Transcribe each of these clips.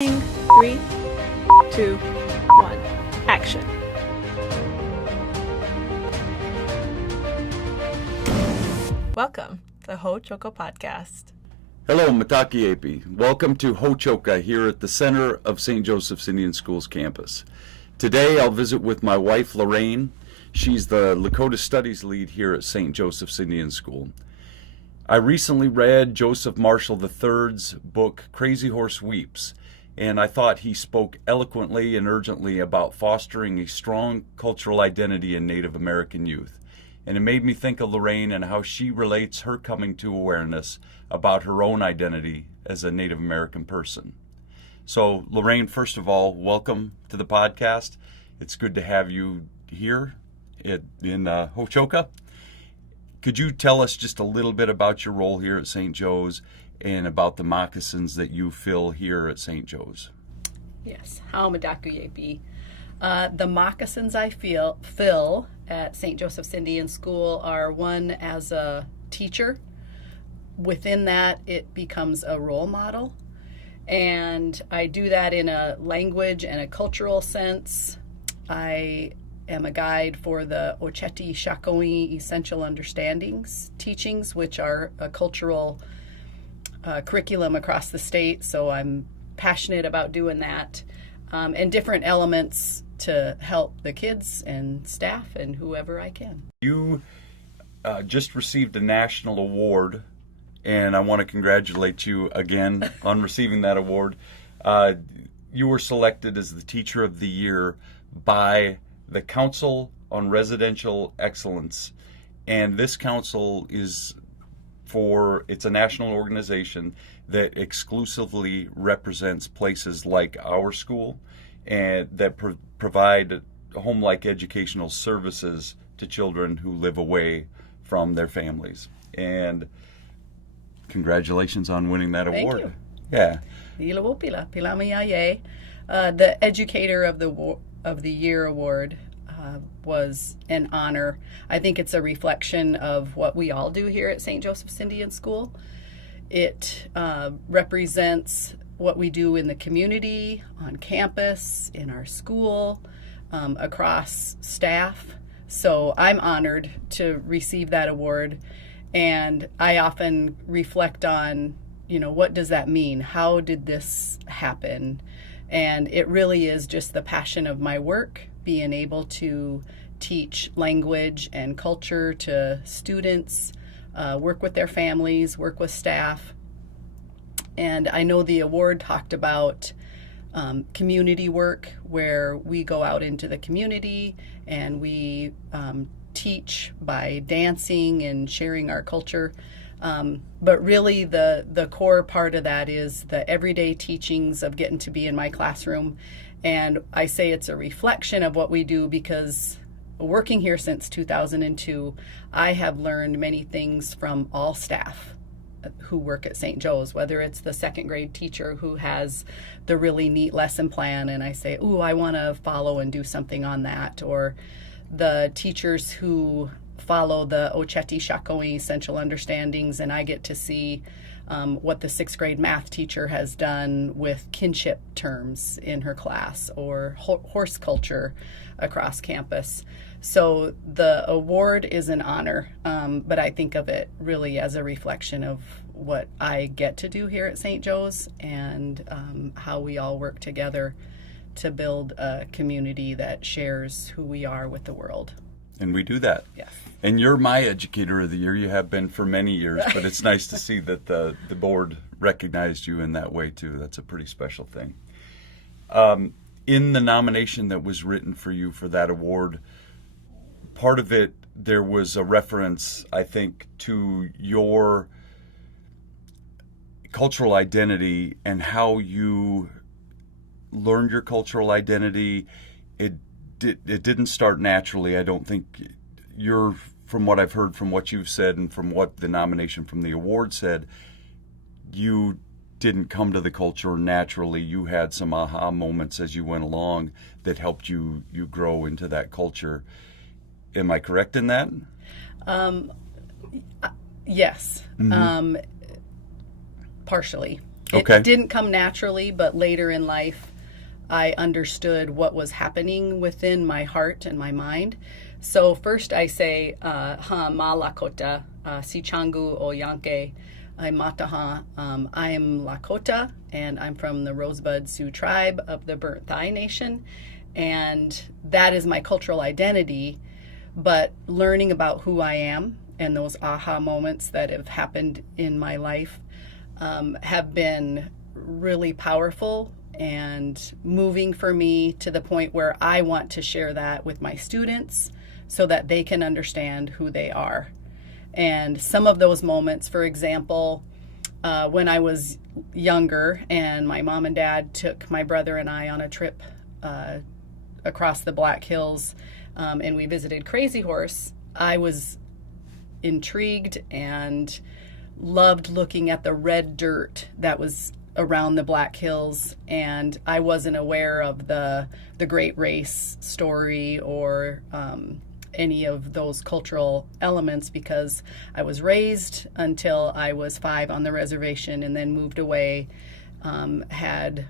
3, 2, 1, action. Welcome to the Ho-Choka Podcast. Hello, Matakiepi. Welcome to Ho-Choka here at the center of St. Joseph's Indian Schools campus. Today I'll visit with my wife, LaRayne. She's the Lakota Studies lead here at St. Joseph's Indian School. I recently read Joseph Marshall III's book, Crazy Horse Weeps, and I thought he spoke eloquently and urgently about fostering a strong cultural identity in Native American youth. And it made me think of LaRayne and how she relates her coming to awareness about her own identity as a Native American person. So, LaRayne, first of all, welcome to the podcast. It's good to have you here in Ho-Choka. Could you tell us just a little bit about your role here at St. Joe's and about the moccasins that you fill here at St. Joe's? Yes, Haumadakuyepi. The moccasins I fill at St. Joseph's Indian School are one as a teacher. Within that, it becomes a role model. And I do that in a language and a cultural sense. I am a guide for the Ocheti Shakoi Essential Understandings teachings, which are a cultural curriculum across the state. So I'm passionate about doing that, and different elements to help the kids and staff and whoever I can. You just received a national award, and I want to congratulate you again on receiving that award. You were selected as the Teacher of the Year by the Council on Residential Excellence, and this council it's a national organization that exclusively represents places like our school and that provide home-like educational services to children who live away from their families. And congratulations on winning that award. Thank you. Yeah. The Educator of the Year award was an honor. I think it's a reflection of what we all do here at St. Joseph's Indian School. It represents what we do in the community, on campus, in our school, across staff. So I'm honored to receive that award, and I often reflect on, what does that mean? How did this happen? And it really is just the passion of my work, being able to teach language and culture to students, work with their families, work with staff. And I know the award talked about community work, where we go out into the community and we teach by dancing and sharing our culture. But really the core part of that is the everyday teachings of getting to be in my classroom. And I say it's a reflection of what we do because working here since 2002, I have learned many things from all staff who work at St. Joe's, whether it's the second grade teacher who has the really neat lesson plan and I say, ooh, I want to follow and do something on that, or the teachers who follow the Ocheti Shakoi Essential Understandings, and I get to see what the sixth grade math teacher has done with kinship terms in her class, or horse culture across campus. So the award is an honor, but I think of it really as a reflection of what I get to do here at St. Joe's, and how we all work together to build a community that shares who we are with the world. And we do that. Yes. And you're my Educator of the Year. You have been for many years, but it's nice to see that the board recognized you in that way too. That's a pretty special thing. In the nomination that was written for you for that award, part of it, there was a reference, I think, to your cultural identity and how you learned your cultural identity. It didn't start naturally. I don't think from what I've heard, from what you've said, and from what the nomination from the award said, you didn't come to the culture naturally. You had some aha moments as you went along that helped you grow into that culture. Am I correct in that? Yes. Mm-hmm. Partially. Okay. It didn't come naturally, but later in life, I understood what was happening within my heart and my mind. So first I say, ha ma Lakota, si changu o yanke, I mataha. I am Lakota, and I'm from the Rosebud Sioux tribe of the Burnt Thigh Nation, and that is my cultural identity. But learning about who I am and those aha moments that have happened in my life have been really powerful and moving for me to the point where I want to share that with my students so that they can understand who they are. And some of those moments, for example, when I was younger and my mom and dad took my brother and I on a trip across the Black Hills, and we visited Crazy Horse, I was intrigued and loved looking at the red dirt that was around the Black Hills, and I wasn't aware of the Great Race story or any of those cultural elements because I was raised until I was 5 on the reservation and then moved away, had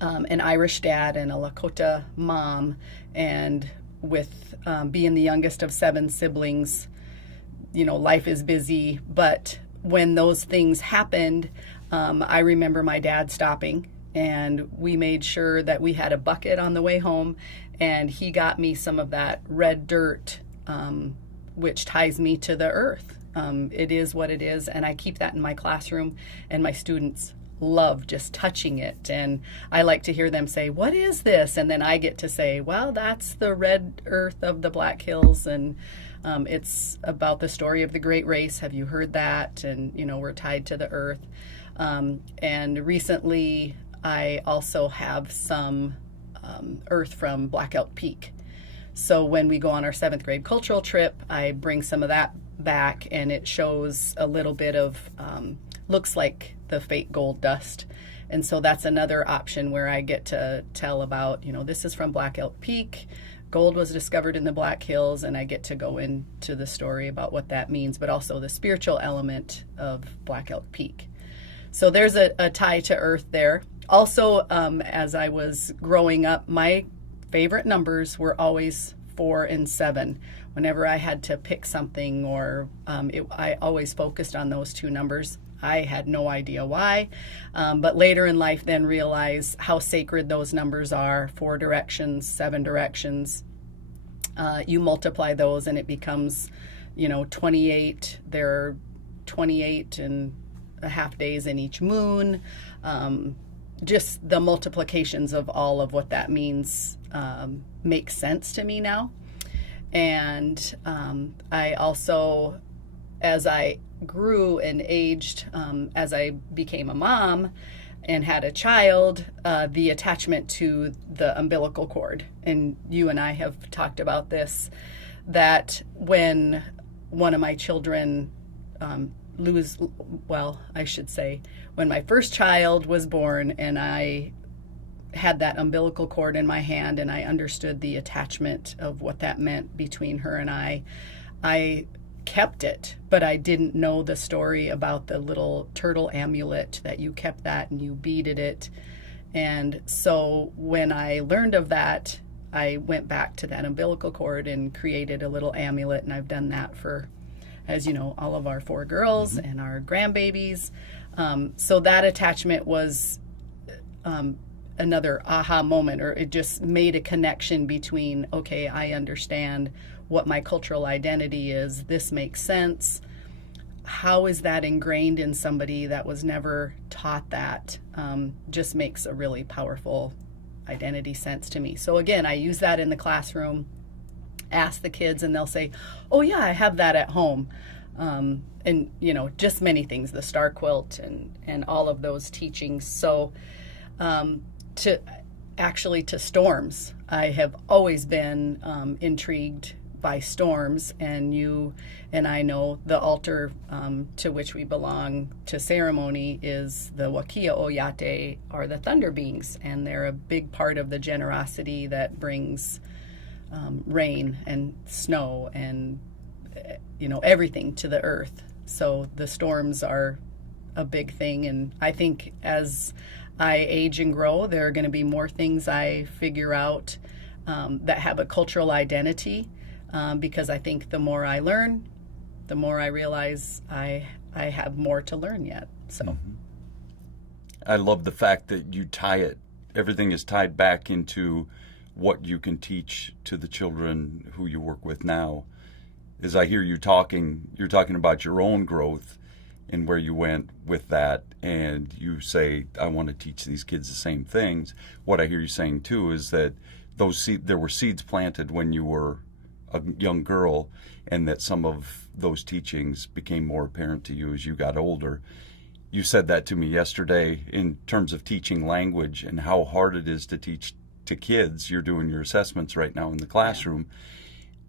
an Irish dad and a Lakota mom, and with being the youngest of 7 siblings, life is busy. But when those things happened, I remember my dad stopping, and we made sure that we had a bucket on the way home, and he got me some of that red dirt, which ties me to the earth. It is what it is, and I keep that in my classroom, and my students love just touching it. And I like to hear them say, "What is this?" And then I get to say, "Well, that's the red earth of the Black Hills, and it's about the story of the Great Race. Have you heard that?" And, we're tied to the earth. And recently, I also have some earth from Black Elk Peak. So when we go on our 7th grade cultural trip, I bring some of that back, and it shows a little bit of, looks like the fake gold dust. And so that's another option where I get to tell about, this is from Black Elk Peak. Gold was discovered in the Black Hills, and I get to go into the story about what that means, but also the spiritual element of Black Elk Peak. So there's a tie to earth there. Also, as I was growing up, my favorite numbers were always 4 and 7. Whenever I had to pick something, or I always focused on those 2 numbers. I had no idea why, but later in life then realized how sacred those numbers are. 4 directions, 7 directions. You multiply those and it becomes, 28. There are 28 and a half days in each moon. Just the multiplications of all of what that means makes sense to me now. And I also, as I grew and aged, as I became a mom and had a child, the attachment to the umbilical cord. And you and I have talked about this, that when one of my children when my first child was born and I had that umbilical cord in my hand and I understood the attachment of what that meant between her and I kept it, but I didn't know the story about the little turtle amulet that you kept that and you beaded it. And so when I learned of that, I went back to that umbilical cord and created a little amulet, and I've done that for, as you know, all of our 4 girls and our grandbabies. So that attachment was another aha moment, or it just made a connection between, okay, I understand what my cultural identity is. This makes sense. How is that ingrained in somebody that was never taught that? Just makes a really powerful identity sense to me. So again, I use that in the classroom, ask the kids, and they'll say, "Oh yeah, I have that at home." And just many things, the star quilt and all of those teachings. So to storms, I have always been intrigued by storms, and you and I know the altar to which we belong to ceremony is the Wakia Oyate, are the thunder beings, and they're a big part of the generosity that brings rain and snow and everything to the earth. So the storms are a big thing. And I think as I age and grow, there are going to be more things I figure out that have a cultural identity, because I think the more I learn, the more I realize I have more to learn yet. So I love the fact that you tie it. Everything is tied back into what you can teach to the children who you work with now. As I hear you talking, you're talking about your own growth and where you went with that, and you say, I want to teach these kids the same things. What I hear you saying too is that there were seeds planted when you were a young girl, and that some of those teachings became more apparent to you as you got older. You said that to me yesterday in terms of teaching language and how hard it is to teach to kids. You're doing your assessments right now in the classroom,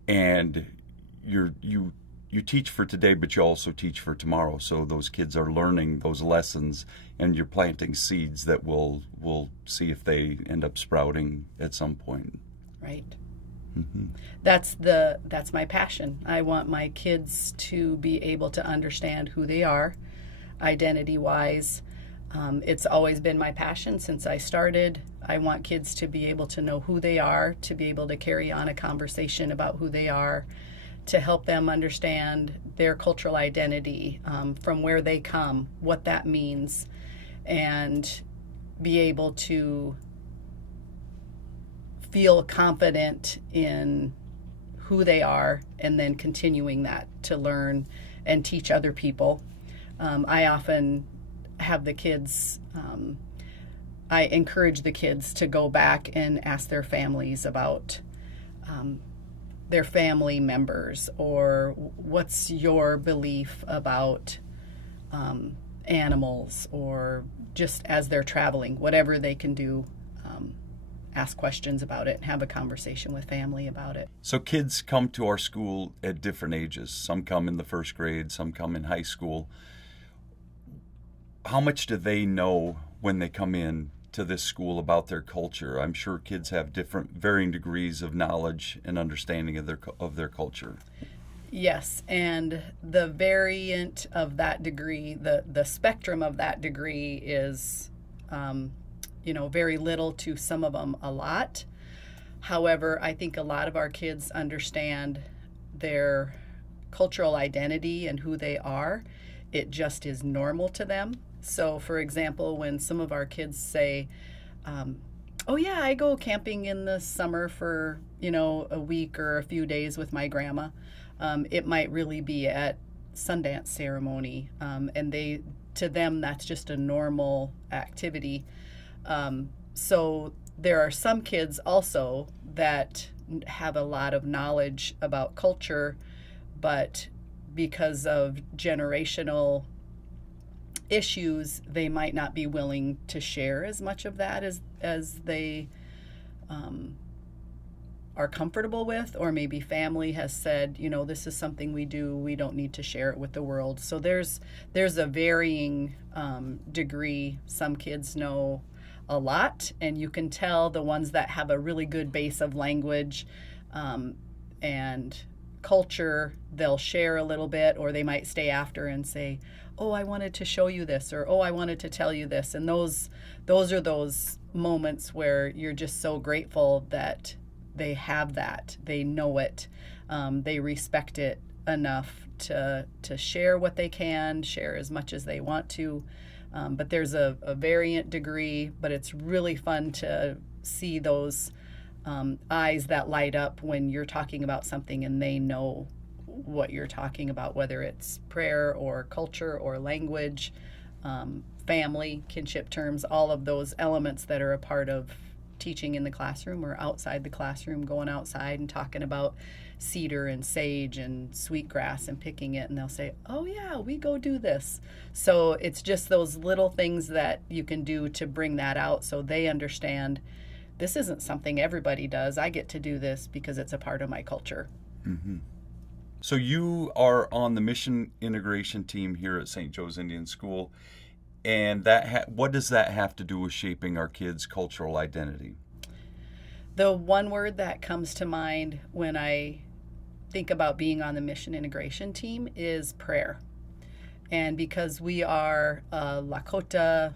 and you teach for today, but you also teach for tomorrow. So those kids are learning those lessons, and you're planting seeds that we'll see if they end up sprouting at some point. Right. That's my passion. I want my kids to be able to understand who they are, identity-wise. It's always been my passion since I started. I want kids to be able to know who they are, to be able to carry on a conversation about who they are, to help them understand their cultural identity, from where they come, what that means, and be able to feel confident in who they are, and then continuing that to learn and teach other people. I often have the kids, I encourage the kids to go back and ask their families about their family members, or what's your belief about animals, or just as they're traveling, whatever they can do, ask questions about it and have a conversation with family about it. So kids come to our school at different ages. Some come in the first grade, some come in high school. How much do they know when they come in to this school about their culture? I'm sure kids have different, varying degrees of knowledge and understanding of their culture. Yes, and the variant of that degree, the spectrum of that degree is, very little to some of them a lot. However, I think a lot of our kids understand their cultural identity and who they are. It just is normal to them. So, for example, when some of our kids say, oh yeah, I go camping in the summer for, a week or a few days with my grandma, it might really be at Sundance ceremony. And to them, that's just a normal activity. So there are some kids also that have a lot of knowledge about culture, but because of generational issues, they might not be willing to share as much of that as they are comfortable with, or maybe family has said, this is something we do, we don't need to share it with the world. So there's a varying degree. Some kids know a lot, and you can tell the ones that have a really good base of language and culture, they'll share a little bit, or they might stay after and say, oh, I wanted to show you this, or oh, I wanted to tell you this. And those are those moments where you're just so grateful that they have that, they know it, they respect it enough to share what they can, share as much as they want to. But there's a variant degree, but it's really fun to see those eyes that light up when you're talking about something and they know what you're talking about, whether it's prayer or culture or language, family, kinship terms, all of those elements that are a part of teaching in the classroom or outside the classroom, going outside and talking about cedar and sage and sweetgrass and picking it, and they'll say, oh yeah, we go do this. So it's just those little things that you can do to bring that out so they understand this isn't something everybody does. I get to do this because it's a part of my culture. Mm-hmm. So you are on the mission integration team here at St. Joe's Indian School, and what does that have to do with shaping our kids' cultural identity? The one word that comes to mind when I think about being on the mission integration team is prayer. And because we are a Lakota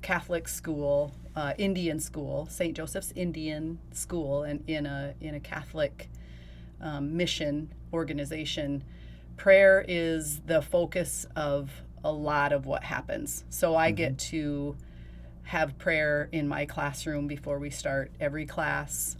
Catholic school, Indian school, St. Joseph's Indian School, and in a Catholic mission organization, prayer is the focus of a lot of what happens. So I get to have prayer in my classroom before we start every class.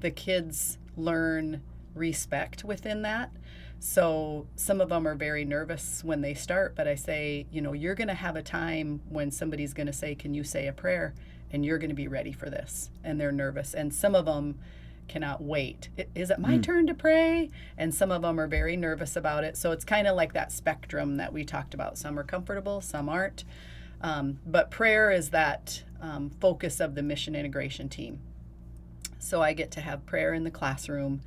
The kids learn respect within that. So some of them are very nervous when they start, but I say, you're going to have a time when somebody's going to say, can you say a prayer? And you're going to be ready for this. And they're nervous. And some of them cannot wait. Is it my turn to pray? And some of them are very nervous about it. So it's kind of like that spectrum that we talked about. Some are comfortable, some aren't. But prayer is that focus of the mission integration team. So I get to have prayer in the classroom.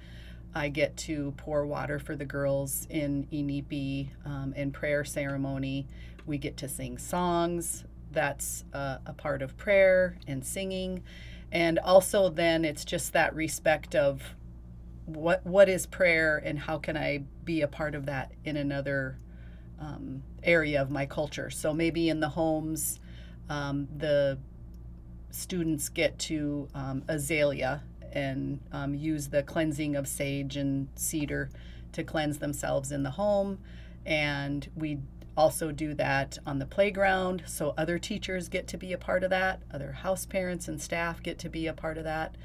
I get to pour water for the girls in Inipi and prayer ceremony. We get to sing songs. That's a part of prayer and singing. And also then it's just that respect of what is prayer and how can I be a part of that in another area of my culture. So maybe in the homes, the students get to azalea and use the cleansing of sage and cedar to cleanse themselves in the home. And we also do that on the playground, so other teachers get to be a part of that, other house parents and staff get to be a part of that.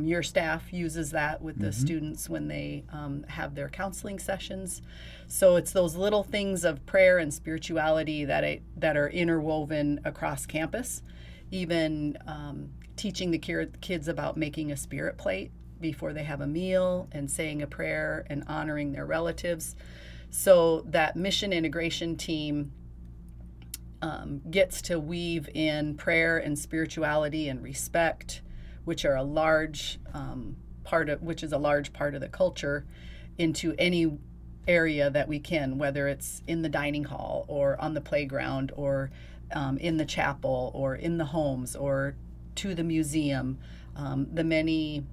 Your staff uses that with the students when they have their counseling sessions. So it's those little things of prayer and spirituality that are interwoven across campus. Even teaching the kids about making a spirit plate before they have a meal and saying a prayer and honoring their relatives. So that mission integration team gets to weave in prayer and spirituality and respect, which are a large part of the culture, into any area that we can, whether it's in the dining hall or on the playground or in the chapel or in the homes or to the museum. The many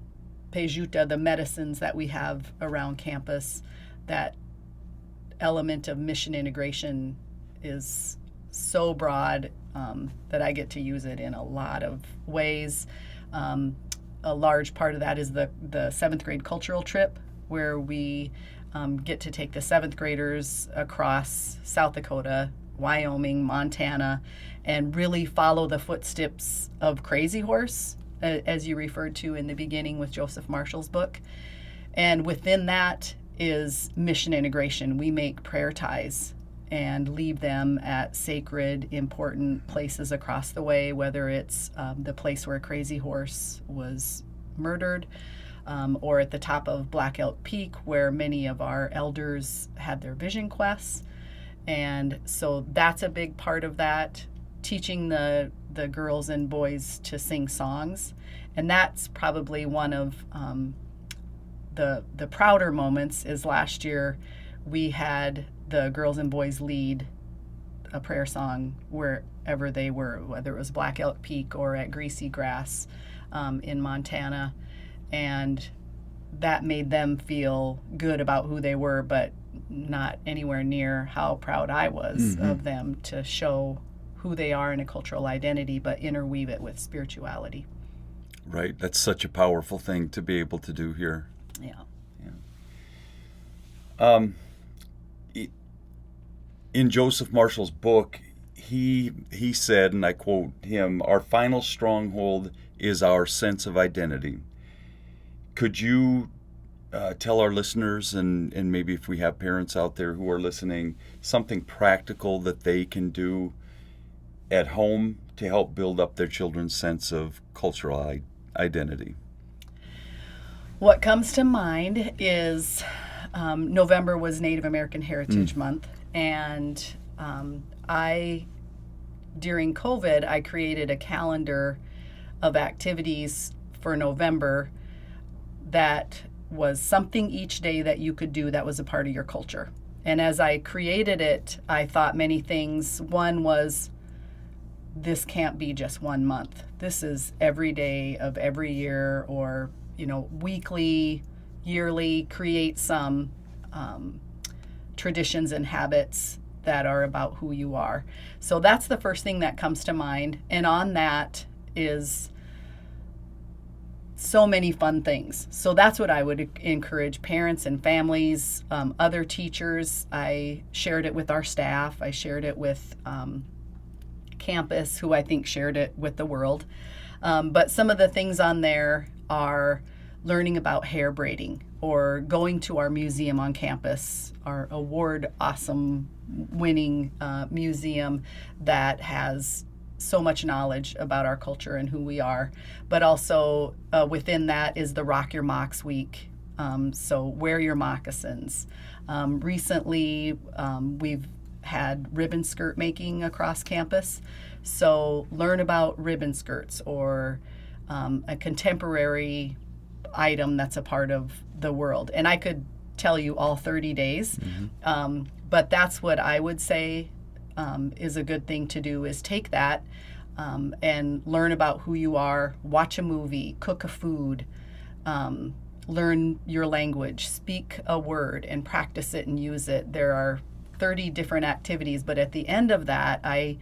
pejuta, the medicines that we have around campus, that element of mission integration is so broad that I get to use it in a lot of ways. A large part of that is the seventh grade cultural trip, where we get to take the seventh graders across South Dakota, Wyoming, Montana, and really follow the footsteps of Crazy Horse, as you referred to in the beginning with Joseph Marshall's book. And within that is mission integration. We make prayer ties and leave them at sacred, important places across the way, whether it's the place where Crazy Horse was murdered, or at the top of Black Elk Peak, where many of our elders had their vision quests. And so that's a big part of that, teaching the girls and boys to sing songs. And that's probably one of the prouder moments. Is last year we had the girls and boys lead a prayer song wherever they were, whether it was Black Elk Peak or at Greasy Grass in Montana. And that made them feel good about who they were, but not anywhere near how proud I was of them to show who they are in a cultural identity, but interweave it with spirituality. Right. That's such a powerful thing to be able to do here. Yeah. In Joseph Marshall's book, he said, and I quote him, "Our final stronghold is our sense of identity." Could you tell our listeners, and maybe if we have parents out there who are listening, something practical that they can do at home to help build up their children's sense of cultural identity? What comes to mind is November was Native American Heritage Month, and during COVID, I created a calendar of activities for November that was something each day that you could do that was a part of your culture. And as I created it, I thought many things. One was, this can't be just 1 month. This is every day of every year, or weekly, yearly. Create some traditions and habits that are about who you are. So that's the first thing that comes to mind. And on that is so many fun things. So that's what I would encourage parents and families, other teachers. I shared it with our staff. I shared it with campus, who I think shared it with the world. But some of the things on there are learning about hair braiding, or going to our museum on campus, our award awesome winning museum that has so much knowledge about our culture and who we are. But also within that is the Rock Your Mocks Week. So wear your moccasins. Recently, we've had ribbon skirt making across campus. So learn about ribbon skirts, or a contemporary item that's a part of the world. And I could tell you all 30 days, but that's what I would say is a good thing to do, is take that and learn about who you are, watch a movie, cook a food, learn your language, speak a word and practice it and use it. There are 30 different activities, but at the end of that, I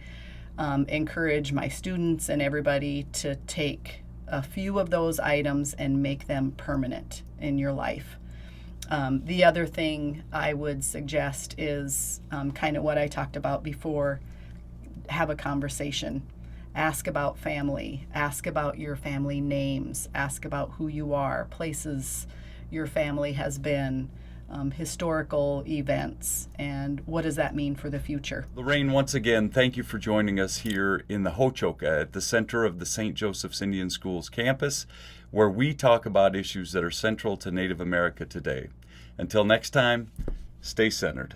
encourage my students and everybody to take a few of those items and make them permanent in your life. The other thing I would suggest is kind of what I talked about before. Have a conversation. Ask about family. Ask about your family names. Ask about who you are, places your family has been, historical events, and what does that mean for the future. LaRayne, once again, thank you for joining us here in the Hochoka at the center of the St. Joseph's Indian Schools campus, where we talk about issues that are central to Native America today. Until next time, stay centered.